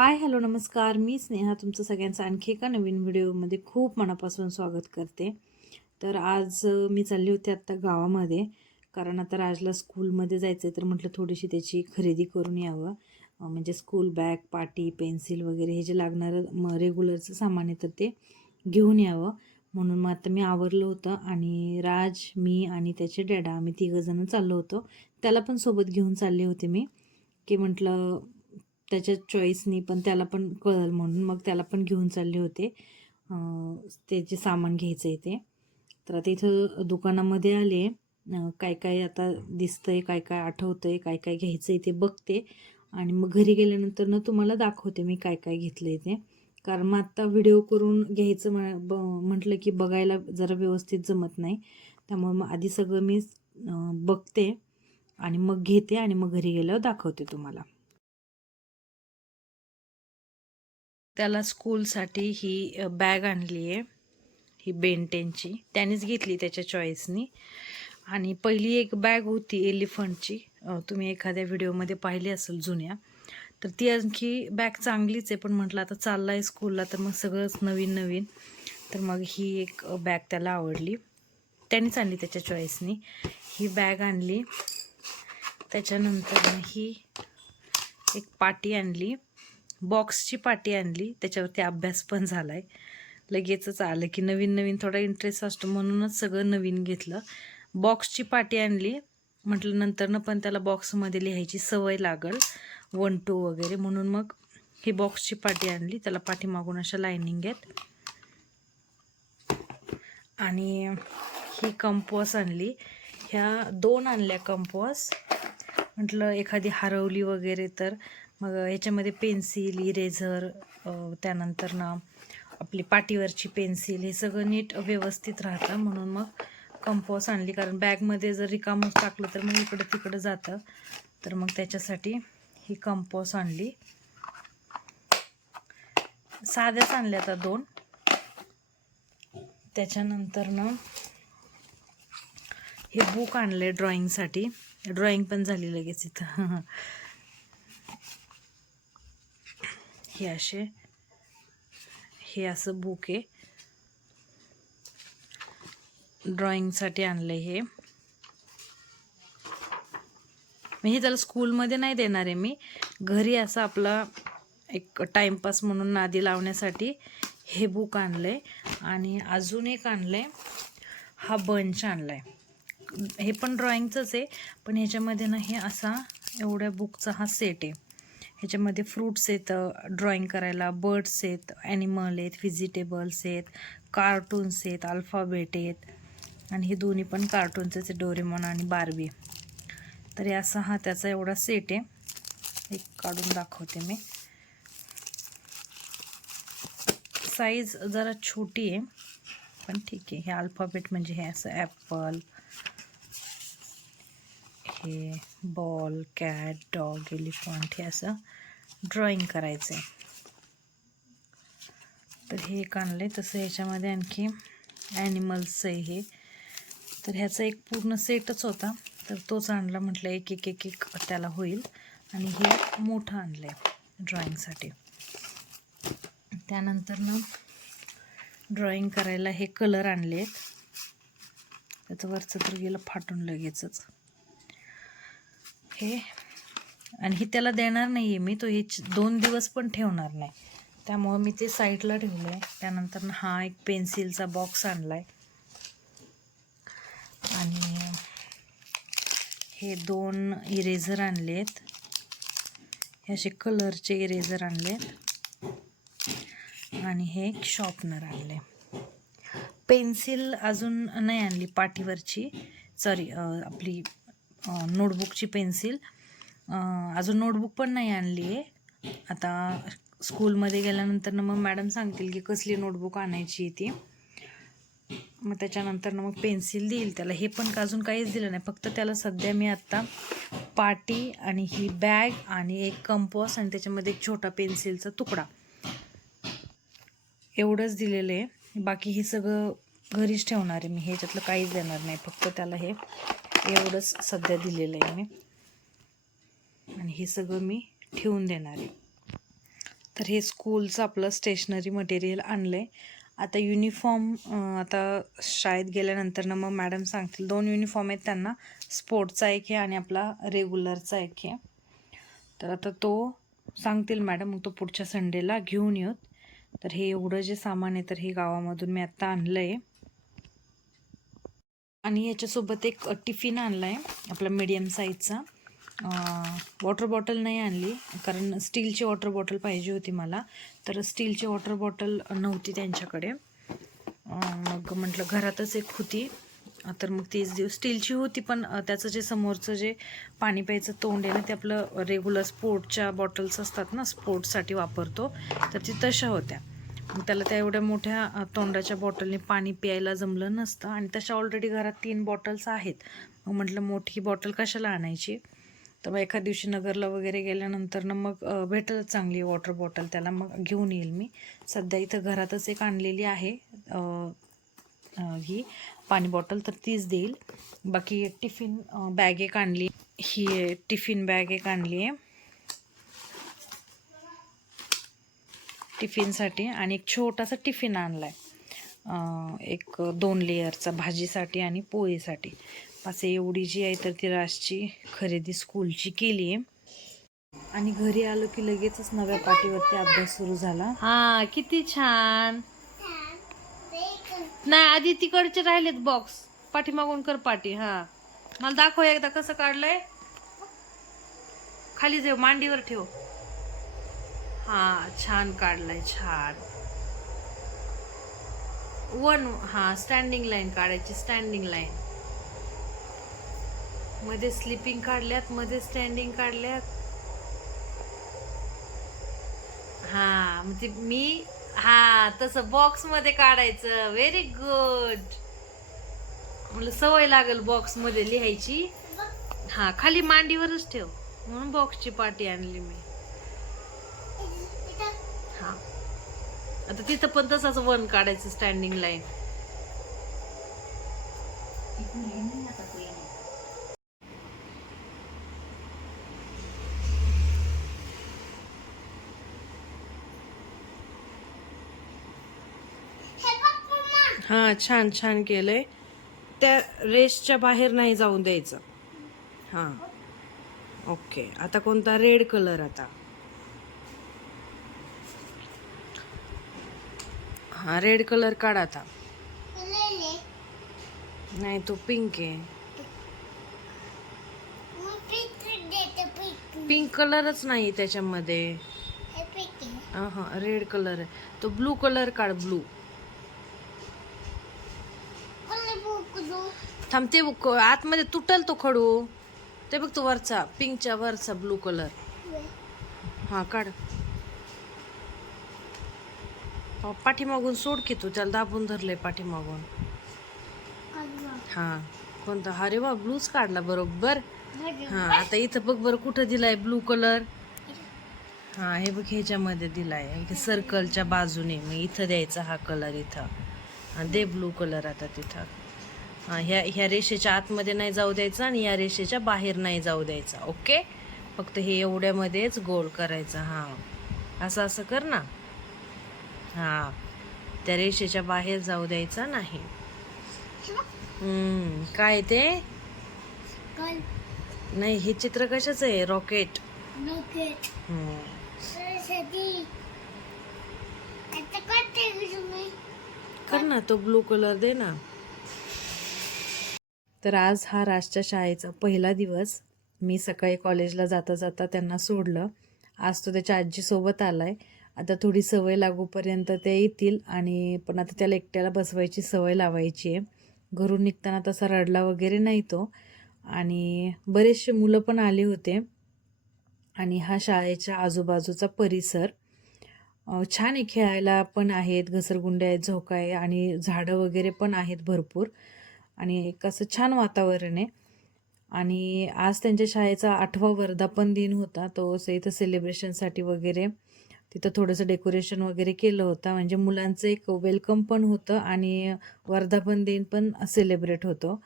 Hi hello नमस्कार. मी स्नेहा तुमचं सगळ्यांचं आणखी एका नवीन व्हिडिओमध्ये खूप मनापासून स्वागत करते. तर आज मी चालली होती आत्ता गावामध्ये कारण आता राजला स्कूलमध्ये जायचं आहे तर म्हटलं थोडीशी त्याची खरेदी करून यावं. म्हणजे स्कूल बॅग पाटी पेन्सिल वगैरे हे जे लागणारं म रेग्युलरचं सामान आहे तर ते घेऊन यावं. म्हणून मग आता मी आवरलं होतं आणि राज मी आणि त्याचे डॅडा आम्ही तिघंजणं चाललो होतो. त्याला पण सोबत घेऊन चालले होते मी. की म्हटलं त्याच्या चॉईसनी पण त्याला पण कळल म्हणून मग त्याला पण घेऊन चालले होते. त्याचे सामान घ्यायचं आहे ते. तर आता इथं दुकानामध्ये आले. काय काय आता दिसतंय काय काय आठवतंय काय काय घ्यायचं आहे ते बघते. आणि मग घरी गेल्यानंतर ना तुम्हाला दाखवते मी काय काय घेतलं आहे ते. कारण मग आत्ता व्हिडिओ करून घ्यायचं म्ह ब म्हटलं की बघायला जरा व्यवस्थित जमत नाही. त्यामुळे मग आधी सगळं मी बघते. आणि मग घेते आणि मग घरी गेल्यावर दाखवते तुम्हाला. त्याला स्कूलसाठी ही बॅग आणली आहे ही बेंटेनची त्यानेच घेतली त्याच्या चॉईसनी आणि पहिली एक बॅग होती एलिफंटची. तुम्ही एखाद्या व्हिडिओमध्ये पाहिली असेल जुन्या. तर ती आणखी बॅग चांगलीच आहे पण म्हटलं आता चालला आहे स्कूलला तर मग सगळंच नवीन नवीन. तर मग ही एक बॅग त्याला आवडली. त्यानेच आणली त्याच्या चॉईसनी ही बॅग आणली. त्याच्यानंतर ही एक पाटी आणली. बॉक्सची पाटी आणली. त्याच्यावरती अभ्यास पण झाला आहे लगेचच आलं की नवीन नवीन थोडा इंटरेस्ट असतो म्हणूनच सगळं नवीन घेतलं. बॉक्सची पाटी आणली. म्हटलं नंतरनं पण त्याला बॉक्समध्ये लिहायची सवय लागल. वन टू वगैरे. म्हणून मग ही बॉक्सची पाटी आणली. त्याला पाठीमागून अशा लायनिंग आहेत. आणि ही कंपॉस आणली. ह्या दोन आणल्या कंपॉस म्हटलं एखादी हरवली वगैरे तर मग ह्याच्यामध्ये पेन्सिल इरेझर त्यानंतर ना आपली पाटीवरची पेन्सिल हे सगळं नीट व्यवस्थित राहतं. म्हणून मग कंपॉस आणली. कारण बॅगमध्ये जर रिकामच टाकलं तर मग इकडं तिकडं जातं. तर मग त्याच्यासाठी ही कंपॉस आणली. साध्याच आणल्या आता दोन. त्याच्यानंतर ना हे बुक आणले ड्रॉइंगसाठी ड्रॉइंग पण झाली लगेच इथं. हे असे. हे असं बुक आहे. ड्रॉइंगसाठी आणलं हे. मी हे त्याला स्कूलमध्ये नाही देणार आहे मी. घरी असं आपला एक टाईमपास म्हणून नादी लावण्यासाठी हे बुक आणलं आहे आणि अजून एक आणलं आहे हा बंच आणला आहे हे पण ड्रॉइंगचंच आहे. पण ह्याच्यामध्ये ना हे असा एवढ्या बुकचा हा सेट आहे. ह्याच्यामध्ये फ्रूट्स आहेत ड्रॉइंग करायला. बर्ड्स आहेत ॲनिमल आहेत व्हिजिटेबल्स आहेत कार्टून्स आहेत अल्फाबेट आहेत आणि हे दोन्ही पण कार्टूनचेच आहेत डोरेमॉन आणि बार्बी. तर हे असा हा त्याचा एवढा सेट आहे. एक काढून दाखवते मी. साईज जरा छोटी आहे पण ठीक आहे. हे अल्फाबेट म्हणजे हे असं ॲपल हे बॉल कॅट डॉग एलिफंट हे असं ड्रॉइंग करायचं आहे तर हे एक आणलं आहे तसं ह्याच्यामध्ये आणखी ॲनिमल्सचं आहे हे. तर ह्याचा एक पूर्ण सेटच होता. तर तोच आणला म्हटलं एक एक एक एक त्याला होईल. आणि हे मोठं आणलं आहे ड्रॉइंगसाठी त्यानंतर ना ड्रॉइंग करायला हे कलर आणले आहेत त्याचं वरचं तर गेलं फाटून लगेचच. हे आणि हे त्याला देणार नाही आहे मी तो हे दोन दिवस पण ठेवणार नाही. त्यामुळं मी ते साईडला ठेवलं आहे त्यानंतर हा एक पेन्सिलचा बॉक्स आणला आहे आणि हे दोन इरेझर आणले आहेत हे असे कलरचे इरेझर आणले आहेत आणि हे एक शॉर्पनर आणले पेन्सिल अजून नाही आणली पाठीवरची. सॉरी आपली नोटबुकची पेन्सिल अजून नोटबुक पण नाही आणली आहे. आता स्कूलमध्ये गेल्यानंतर मग मॅडम सांगतील की कसली नोटबुक आणायची आहे ती. मग त्याच्यानंतर मग पेन्सिल देईल त्याला. हे पण अजून काहीच दिलं नाही. फक्त त्याला सध्या मी आत्ता पाटी आणि ही बॅग आणि एक कंपॉस आणि त्याच्यामध्ये एक छोटा पेन्सिलचा तुकडा. एवढंच दिलेलं आहे. बाकी हे सगळं घरीच ठेवणार आहे मी. ह्याच्यातलं काहीच देणार नाही. फक्त त्याला हे एवढंच सध्या दिलेलं आहे मी. आणि हे सगळं मी ठेवून देणार आहे. तर हे स्कूलचं आपलं स्टेशनरी मटेरियल आणलं आहे आता युनिफॉर्म आता शाळेत गेल्यानंतर ना मग मॅडम सांगतील. दोन युनिफॉर्म आहेत त्यांना. स्पोर्टचा एक आहे आणि आपला रेग्युलरचा एक आहे. तर आता तो सांगतील मॅडम मग तो पुढच्या संडेला घेऊन येऊत. तर हे एवढं जे सामान आहे तर हे गावामधून मी आत्ता आणलं आहे आणि याच्यासोबत एक टिफिन आणला आहे आपला मीडियम साईजचा वॉटर बॉटल नाही आणली कारण स्टीलची वॉटर बॉटल पाहिजे होती मला. तर स्टीलची वॉटर बॉटल नव्हती त्यांच्याकडे. मग म्हटलं घरातच एक होती. तर मग तीच देऊ स्टीलची होती पण त्याचं जे समोरचं जे पाणी प्यायचं तोंड आहे ना ते आपलं रेग्युलर स्पोर्टच्या बॉटल्स असतात ना स्पोर्टसाठी वापरतो. तर ती तशा होत्या. त्याला त्या एवढ्या मोठ्या तोंडाच्या बॉटलने पाणी प्यायला जमलं नसतं आणि तशा ऑलरेडी घरात तीन बॉटल्स आहेत. मग म्हटलं मोठी बॉटल कशाला आणायची? तर मग एखाद दिवशी नगरला वगैरे गेल्यानंतर ना मग भेटल चांगली वॉटर बॉटल त्याला. मग घेऊन येईल मी. सध्या इथं घरातच एक आणलेली आहे ही पाणी बॉटल तर तीच देईल. बाकी टिफिन बॅग एक आणली. ही टिफिन बॅग एक आणली आहे. टिफिनसाठी आणि एक छोटासा टिफिन आणला आहे एक दोन लेअरचा भाजीसाठी आणि पोळीसाठी. पास एवढी जी आहे तर ती रासची खरेदी स्कूलची केली आहे. आणि घरी आलो की लगेचच नव्या पाटीवरती अभ्यास सुरू झाला. हा किती छान. नाही आधी तिकडचे राहिलेत बॉक्स पाठीमागून कर पाठी हा. मला दाखव एकदा कसं काढलंय. खाली ठेव मांडीवर ठेव. हा छान काढलाय छान. वन हां स्टँडिंग लाईन काढायची स्टँडिंग लाईन मध्ये स्लिपिंग काढल्यात मध्ये स्टँडिंग काढल्यात. हां म्हणजे मी हा तसं बॉक्समध्ये काढायचं. व्हेरी गुड मला सवय लागल बॉक्समध्ये लिहायची. हां खाली मांडीवरच ठेव. म्हणून बॉक्सची पाटी आणली मी. हा. आता तिथं पण तसाच वन काढायचं स्टँडिंग लाईन हा छान छान केलंय. त्या रेसच्या बाहेर नाही जाऊन द्यायचं. हा. ओके आता कोणता रेड कलर आता? हा रेड कलर काढ आता. नाही तो पिंक आहे. पिंक कलरच नाही त्याच्यामध्ये. हा रेड कलर आहे. तो ब्लू कलर काढ ब्लू थांब ते बघ, आतमध्ये तुटल तो खडू. ते बघ तो वरचा पिंकच्या वरचा ब्लू कलर हा काढ. पाठीमागून सोड की तू त्याला दाबून धरलंय पाठीमागून. हा कोणता? अरे वा ब्लूच काढला बरोबर. हा आता इथं बघ बरं कुठं दिलाय ब्लू कलर हा हे बघ ह्याच्यामध्ये दिलाय. सर्कलच्या बाजूने. मग इथं द्यायचा हा कलर इथं. हा दे ब्लू कलर आता तिथं. हा ह्या ह्या रेषेच्या आतमध्ये नाही जाऊ द्यायचा आणि या रेषेच्या बाहेर नाही जाऊ द्यायचा ओके फक्त हे एवढ्यामध्येच गोल करायचा हा. असं असं कर ना. हा. त्या रेषेच्या बाहेर जाऊ द्यायचा नाही. हम्म काय ते? नाही हे चित्र कशाचं आहे? रॉकेट. कर ना तो ब्लू कलर दे ना. तर आज हा राजच्या शाळेचा पहिला दिवस. मी सकाळी कॉलेजला जाता जाता त्यांना सोडलं. आज तो त्याच्या आजीसोबत आलाय. आता थोडी सवय लागूपर्यंत ते येतील आणि पण आता त्याला एकट्याला बसवायची सवय लावायची आहे. घरून निघताना तसा रडला वगैरे नाही तो. आणि बरेचसे मुलं पण आले होते. आणि हा शाळेच्या आजूबाजूचा परिसर छान आहे. खेळायला पण आहेत घसरगुंड्या आहेत झोका आहे आणि झाडं वगैरे पण आहेत भरपूर. आणि एक असं छान वातावरण आहे. आणि आज त्यांच्या शाळेचा आठवा वर्धापन दिन होता. तो इथं सेलिब्रेशनसाठी वगैरे तिथं थोडंसं डेकोरेशन वगैरे केलं होतं. म्हणजे मुलांचं एक वेलकम पण होतं आणि वर्धापन दिन पण सेलिब्रेट होतं.